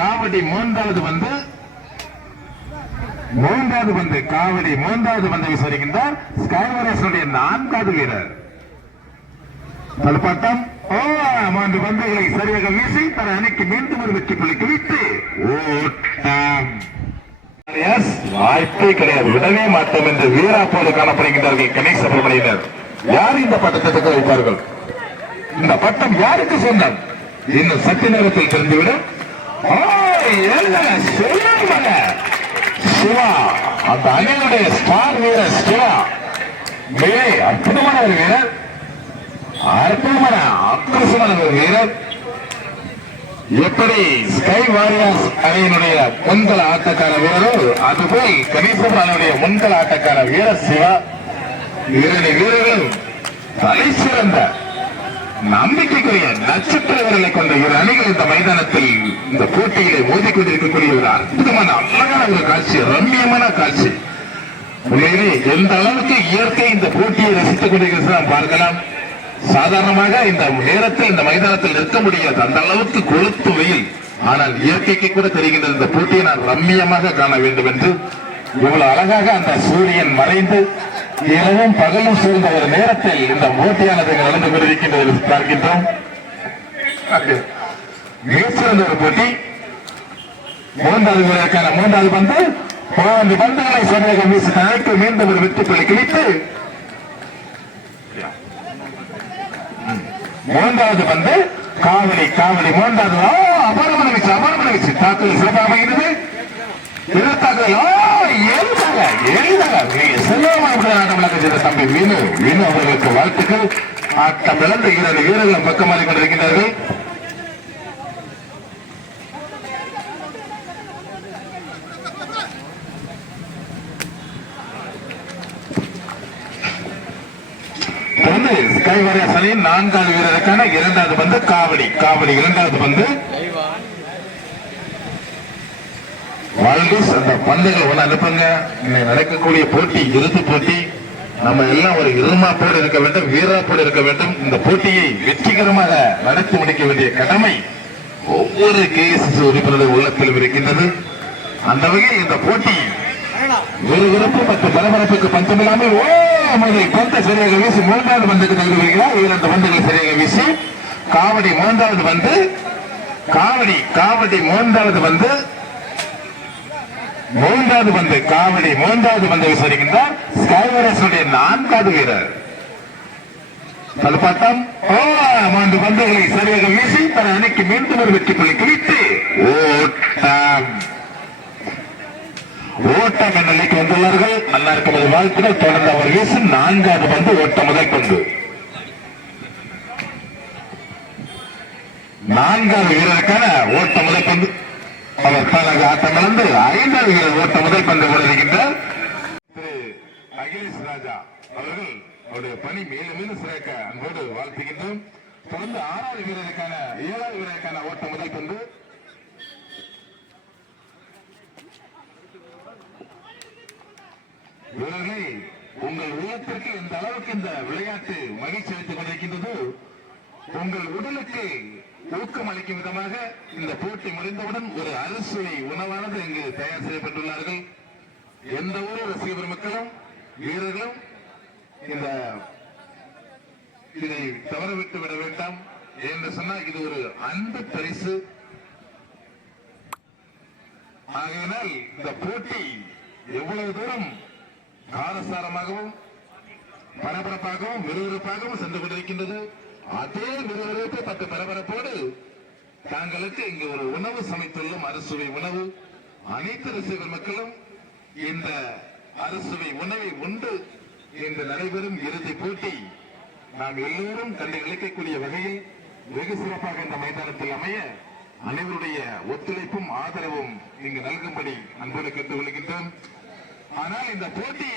காவடி மூன்றாவது வந்து காவடி மூன்றாவது பந்தை விசாரிக்கின்றார் ஸ்கைவரேசனுடைய நான்காவது வீரர். தடுப்பாட்டம் 3 பந்துகளை சரியாக வீசி தன அணிக்கு மீண்டும் ஒரு வெற்றி புள்ளி குவித்து ஓட்டம். வாய்ப்பே கிடையாது, விடவே மாட்டோம் என்று வீராப்போடு காணப்படுகின்றார்கள் கணேச பிரபலியினர். யார் இந்த பட்டத்தை வைப்பார்கள்? இந்த பட்டம் யாருக்கு சொந்தம்? இன்னும் சற்று நேரத்தில் தெரிந்துவிடும். சிவா, அந்த அணியுடைய ஸ்டார் வீரர் சிவா, மிக அற்புதமான ஒரு வீரர், அற்புதமான ஆக்ரோஷமான ஒரு வீரர். எப்படி ஸ்கை வாரியர்ஸ் அணியினுடைய முன்கள ஆட்டக்கார வீரர், அதுபோல் கணேசனுடைய முன்கள ஆட்டக்கார வீரர் சிவா. 2 வீரர்களும் தலை சிறந்த நம்பிக்கைக்குரிய நட்சத்திர வீரர்களை கொண்ட 2 அணிகள் இந்த மைதானத்தில் இந்த போட்டியிலே மோதிக்கொண்டிருக்கக்கூடிய ஒரு அற்புதமான அழகான ஒரு காட்சி, ரம்மியமான காட்சி. உண்மையிலே எந்த அளவுக்கு இயற்கை இந்த போட்டியை ரசித்துக் கொண்டிருக்கிறது நாம் பார்க்கலாம். சாதாரணமாக இந்த நேரத்தில் இந்த மைதானத்தில் நிற்க முடியாது, அந்த அளவுக்கு கொளுத்து வெயில். ஆனால் இயற்கைக்கு கூட தெரிகின்றது இந்த போட்டியை நான் ரம்மியமாக காண வேண்டும் என்று. இவ்வளவு அழகாக அந்த சூரியன் மறைந்து இரவும் பகலும் சேர்ந்த ஒரு நேரத்தில் இந்த போட்டியானது நடந்து கொண்டிருக்கின்றது பார்க்கின்றோம். மிகச்சிறந்த ஒரு போட்டி. 3வது வீரருக்கான 3வது பந்து 4 பந்துகளை சரியாக வீசி தனக்கு மீண்டும் ஒரு வெற்றி புள்ளி கிழித்து 3வது பந்து காவடி 3வது அபரமண வீச்சு தாக்குதல் சிறப்பாக அமைகிறது. தம்பி வீணு அவர்களுக்கு வாழ்த்துக்கள். ஆட்டம் இழந்த 2 வீரர்களும் பக்கமாறிக் கொண்டிருக்கின்றார்கள். ஸ்கை வாரியர்ஸ் அணியின் 4வது வீரருக்கான 2வது பந்து காவடி 2வது பந்து வால்டிஸ். அந்த பந்துகள் ஒண்ணு அனுப்புங்க. இன்னைக்கு நடக்கக்கூடிய போட்டி இறுதி போட்டி. நம்ம எல்லாம் ஒரு இருமாப்போடு இருக்க வேண்டும், வீராப்போடு இருக்க வேண்டும். இந்த போட்டியை வெற்றிகரமாக நடத்தி முடிக்க வேண்டிய கடமை ஒவ்வொரு KSS உறுப்பினர்கள் உள்ளத்திலும் இருக்கின்றது. அந்த வகையில் இந்த போட்டி விறுவிறுப்பு மற்றும் பரபரப்புக்கு பஞ்சமில்லாமல் பந்தை சரியாக வீசி 3வது பந்துக்கு தகுதிகிறார். 2 பந்துகளை சரியாக வீசி காவடி 3வது பந்து காவடி 3வது பந்து 3வது பந்து காவடி 3வது பந்தை விசாரிக்கின்றார் ஸ்கைவரேசனுடைய 4வது வீரர். தடுப்பாட்டம் 3 பந்துகளை சரியாக வீசி தன அணிக்கு மீண்டும் ஒரு வெற்றி புள்ளி குவித்து ஓட்டம் என்ற நிலைக்கு வந்துள்ளார்கள். நல்லா இருக்கிறது வாழ்த்துக்கள். தொடர்ந்து அவர் வீசும் 4வது பந்து ஓட்டம் முதல் பந்து 4வது வீரருக்கான ஓட்டம் முதல் பந்து. அவர் தனது ஆட்டம் இழந்து 5வது வீரர் ஓட்டம் முதல் பந்து ஓடுகின்றார். திரு அகிலேஷ் ராஜா அவர்கள் அவருடைய பணி மேலும் மேலும் சிறக்க அன்போடு வாழ்த்துகின்றோம். தொடர்ந்து 6வது வீரருக்கான 7வது வீரருக்கான ஓட்டம் முதல் பந்து. வீரர்களே, உங்கள் உள்ளத்திற்கு எந்த அளவுக்கு இந்த விளையாட்டு மகிழ்ச்சி அளித்துக் கொண்டிருக்கின்றது, உங்கள் உடலுக்கு ஊக்கம் அளிக்கும் விதமாக இந்த போட்டி முடிந்தவுடன் ஒரு அறுசுவை உணவானது இங்கு தயார் செய்யப்பட்டுள்ளார்கள். எந்த ஒரு ரசிகர் மக்களும் வீரர்களும் இதை தவறவிட்டு விட வேண்டாம். என்று சொன்னால் இது ஒரு அன்பு பரிசு. ஆகையினால் இந்த போட்டி எவ்வளவு தூரம் காரசாரமாகவும் பரபரப்பாகவும் விறுவிறுப்பாகவும் சென்று கொண்டிருக்கின்றது, அதே விறுவிறுப்பு பத்து பரபரப்போடு தாங்களுக்கு இங்கு ஒரு உணவு சமைத்துள்ளும் அறுசுவை உணவு. அனைத்து ரசிகர் மக்களும் இந்த அறுசுவை உணவை உண்டு இன்று நடைபெறும் இறுதி போட்டி நாம் எல்லோரும் கண்டு இழைக்கக்கூடிய வகையில் வெகு சிறப்பாக இந்த மைதானத்தில் அமைய அனைவருடைய ஒத்துழைப்பும் ஆதரவும் இங்கு நல்கும்படி அன்போடு கேட்டுக்கொள்கின்றோம். ஆனால் இந்த போட்டி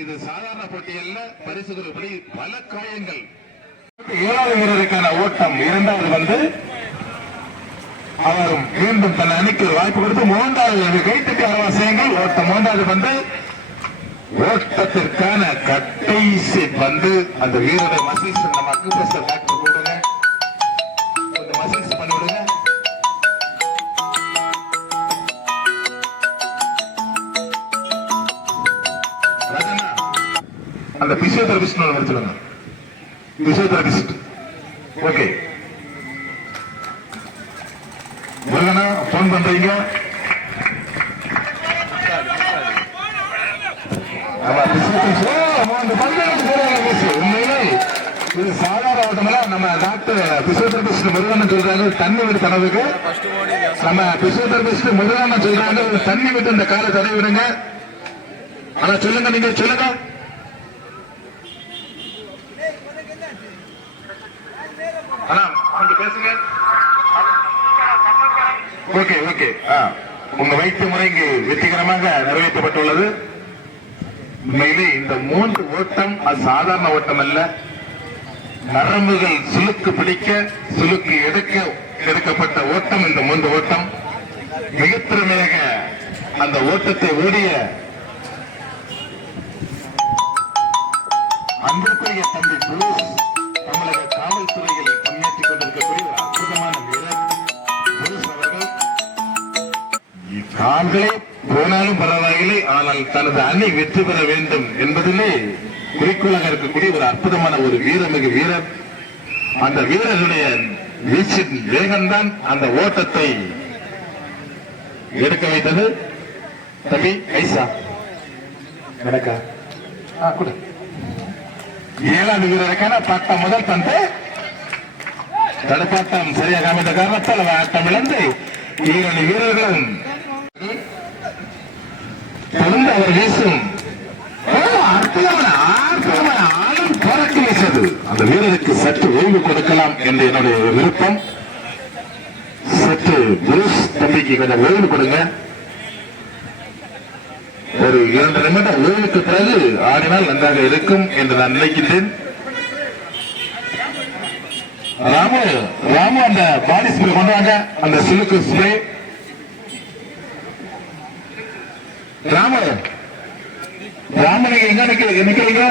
இது சாதாரண போட்டி அல்ல. பரிசுகளுப்படி பல காயங்கள். 7வது வீரருக்கான ஓட்டம் 2வது வந்து அவரும் மீண்டும் தன் அணிக்கு வாய்ப்பு கொடுத்து 3வது கைத்தட்டி அரவாசியங்கள் ஓட்டம் 3வது வந்து ஓட்டத்திற்கான கடைசி வந்து அந்த வீரரை மசில்ஸ் நம்ம அக்குபஸ்டர் டாக்டர் போடுங்க, மசில்ஸ் பண்ணிவிடுங்க. அந்த பிசியோதெரபிஸ்ட் சொல்லுங்க. Physiotherapist okay. முருகனா போன் பண்றீங்க? இது சாதாரண ஓட்டமில்ல. நம்ம டாக்டர் பிசியோதெரபிஸ்ட் முருகன் சொல்றாங்க தண்ணி விட்டு தடவுக்கு. நம்ம பிசியோதெரபிஸ்ட் முருகன் சொல்றாங்க தண்ணி விட்டு இந்த காலை தடவி விடுங்க. ஆனா சொல்லுங்க, நீங்க சொல்லுங்க. பேசுங்க. Okay okay. உங்க வைத்திய முறை இங்கு வெற்றிகரமாக நிறைவேற்றப்பட்டுள்ளது. உண்மையிலே இந்த 3 ஓட்டம் அது சாதாரண ஓட்டம் அல்ல. நரம்புகள் சுளுக்கு பிடிக்க சுளுக்கு எடுக்கப்பட்ட ஓட்டம் இந்த 3 ஓட்டம். மிக திறமையாக அந்த ஓட்டத்தை ஓடிய அன்புக்குரிய தம்பி புரூஸ் தமிழக காவல்துறையில் பணியாற்றிக் கொண்டிருக்கக்கூடிய ஒரு அற்புதமான வீரர் புரூஸ் அவர்கள். கால்களே போனாலும் பரவாயில்லை, ஆனால் தனது அணி வெற்றி பெற வேண்டும் என்பதிலே குறிக்கோளாக இருக்கக்கூடிய ஒரு அற்புதமான ஒரு வீரமிகு வீரர். அந்த வீரருடைய வீச்சின் வேகம்தான் அந்த ஓட்டத்தை எடுக்க வைத்தது. தம்பி ஐசா நடக்கா கூட 7வது வீரருக்கான பட்டம் முதல் தந்து தடுப்பாட்டம் சரியாக அமைந்த காரணத்தால் ஆட்டம் இழந்து 2 வீரர்களும் தொடர்ந்து அவர் வீசும் ஆழம் போராட்டி வீசது. அந்த வீரருக்கு சற்று ஓய்வு கொடுக்கலாம் என்று என்னுடைய விருப்பம். சற்று புருஷ் தம்பிக்கு கொஞ்சம் ஓய்வு கொடுங்க. ஒரு 2 நிமிட ஓய்வுக்கு பிறகு ஆடினால் நன்றாக இருக்கும் என்று நான் நினைக்கின்றேன். ராமு அந்த பாடி ஸ்ப்ரே கொண்டு வாங்க, அந்த சிலுக்கு ஸ்ப்ரே. ராம நீங்க எங்க நிக்கிறீங்க?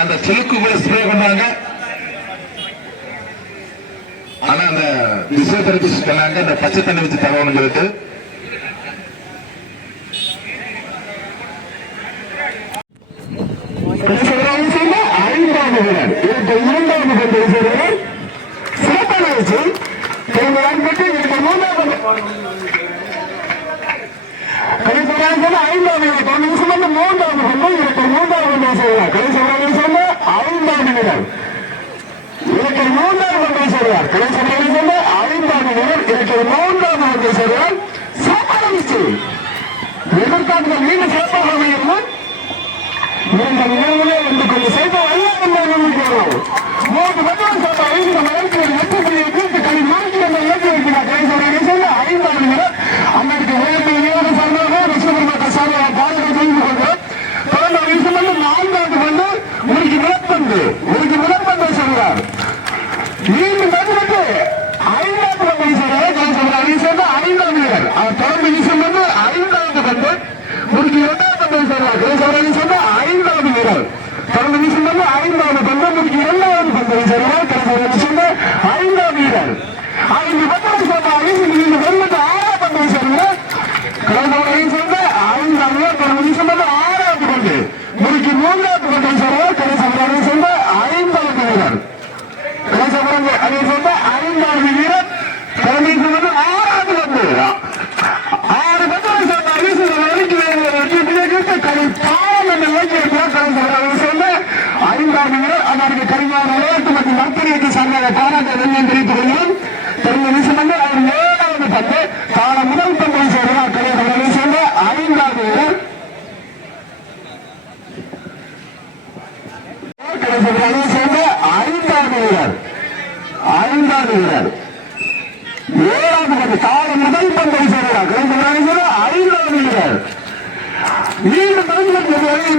அந்த சிலுக்கு ஸ்ப்ரே கொண்டு வாங்க. ஆனா அந்த பிசியோதெரபிஸ்ட் சொன்னாங்க அந்த பச்சை தண்ணி வச்சு தரணும்னு சொல்லிட்டு. எதிர்காலத்தில் நீங்க சிறப்பாக அமையணும். இந்த நிகழ்வுகளே வந்து கொஞ்சம் சேர்த்து மூன்று பட்டம் சேர்த்த 5 மணிக்கு ஒரு 8 புள்ளியை குறித்து கை மாற்றி அந்த ஏற்றி வைக்கிறார். ஐந்தாவது வீரர் அன்றைக்கு உயர்ந்த சார்பாக விஸ்வகர்மாட்ட சார்பாக பாடலை செய்து கொண்டு தொடர்ந்து வீசும் வந்து 4வது வந்து உனக்கு விளப்பந்து சொல்கிறார். மீண்டும் வந்து 5வது பந்து வீசுகிறார். 5வது வீரர் அவர் தொடர்ந்து வீசும் வந்து 5வது பந்து உனக்கு 2வது பந்து சொல்றார். 5வது வீரர் தொடர்ந்து வீசும் வந்து 5வது பந்து உனக்கு 2வது பந்து வீசுகிறார். 5வது வீரர் 5 பந்து சொல்றார். வெறும் 6வது பந்து வீசுகிறார். 5வது வீசும் 5வது தொடர்ந்து வீசும் வந்து 6வது பந்து உனக்கு 3வது பந்து வீசுகிறார். 5வது வீரர் அதை சொல்ல 5வது வீரர் தொடர்ந்து வீசும் வந்து 6வது பந்து 6 பந்து அதற்கு கரிமான விளையாட்டு மற்றும் மருத்துவத்தை சார்ந்த பாராட்ட வெள்ளம் தெரிவித்துக் கொள்வோம். தொடர்ந்து வீசும் வந்து அவர் 7வது பந்து கால முதல் பந்து சேர்ந்தார். கலைஞர் சேர்ந்த 5வது வீரர் சேர்ந்த 5வது வீரர் 7வது பந்து கால முதல் பந்தை சேர்ந்தார். கலைஞர் 5வது வீரர் மீண்டும்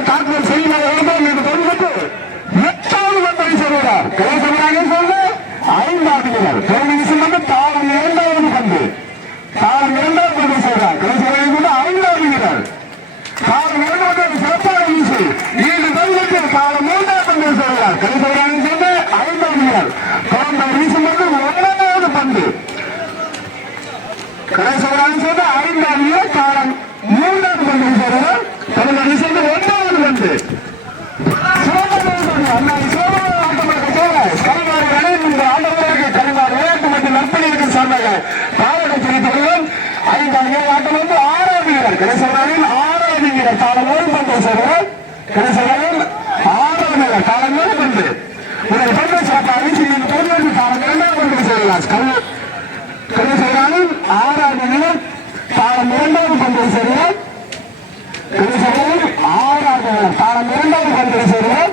தாக்குதல் செய்யலாம் என்று தொடர்ந்து 8வது பந்தை சேர்கிறார். கலைஞராக சொல்ல 5வது வீரர் தொடர்ந்து வந்து தாளம் 2வது பந்து சேர்கிறார். கலைஞராக 5வது வீரர் தாளம் 2வது சிறப்பாக வீசு மீண்டும் தொடர்ந்து தாளம் 3வது பந்து சேர்கிறார். கலைஞராக சொல்ல 5வது வீரர் தொடர்ந்து வீசும் வந்து 1வது பந்து கலைஞராக சொல்ல 5வது வீரர் தாளம் 3வது பந்து சேர்கிறார். தொடர்ந்து வந்து அண்ணா சிவகங்கை ஆட்டமாக கலைஞர் இந்த ஆட்டவர்களுக்கு கலைஞர் விளையாட்டு மற்றும் நற்பணிக்கு சார்பாக பாராட்டை தெரிவித்துள்ளோம். 5ஆம் ஆட்டம் வந்து 6வது வீரர் கணேசவரின் 6வது வீரர் காலமோடு பந்து சேர்வர் கணேசவரின் 6வது வீரர் காலமோடு பந்து உங்கள் பந்து சிறப்பாக வீசியின் தோல்வி காலம் 2ஆம் பந்து சேர்கிறார் கணேசவரின் 6வது வீரர் காலம் 2வது பந்து சேர்கிறார் கணேசவரின் 6வது வீரர் காலம் 2வது பந்து சேர்கிறார்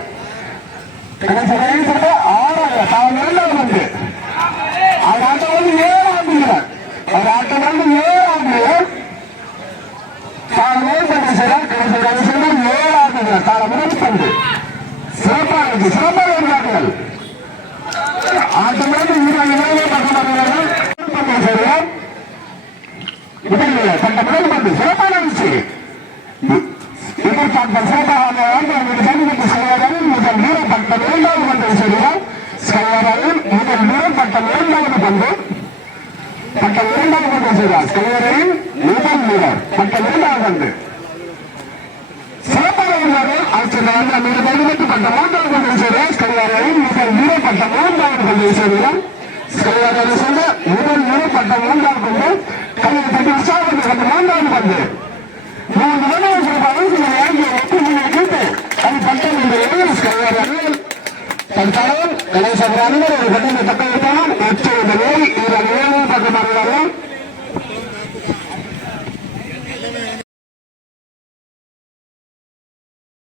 கணேசவரின் 6வது காலம் 2வது பந்து அவர் ஆட்டம் வந்து 7ஆம் வீரர் அவர் ஆட்டம் வந்து 7ஆம் வீரர் காலம் 7 பந்து சேர்கிறார் கணேசவரின் 7ஆவது வீரர் காலம் 2 பந்து சிறப்பாக சிறப்பாக இருந்தார்கள் ஆட்டம் வந்து 20 பக்கம் பந்து சேர்கிறார் தந்த முதல் பந்து சிறப்பான இருந்துச்சு எதிர்பார்த்த சிறப்பாக முதல் வீரர் பட்டம் 2வது பந்து சேர்கிறார் ஸ்கைவரில் முதல் வீரர் பட்டம் 2வது பந்து பட்டம் 2வது பந்து சேர்கிறார் ஸ்கைவரில் முதல் வீரர் பட்டம் 2வது பந்து சிறப்பாக இருந்தார்கள் ஆட்சியாளர் மீது பதினெட்டு பட்டம் 3வது பந்து சேர்கிறார் ஸ்கைவரில் முதல் வீரர் பட்டம் 3வது பந்து சேர்கிறார் ஸ்கைவரில் சொல்ல முதல் வீரர் பட்டம் 3வது பந்து கையில் தட்டி உற்சாகம் பட்டம் 3வது பந்து 3 நிலையை கேட்டு அது பட்டம் இந்த எழுதி ஸ்கைவரில் தன் தலைவர் கணேசபுரம் ஒரு பட்டம் தக்க வைத்தாலும் 8 நிலை 2 பக்கமாக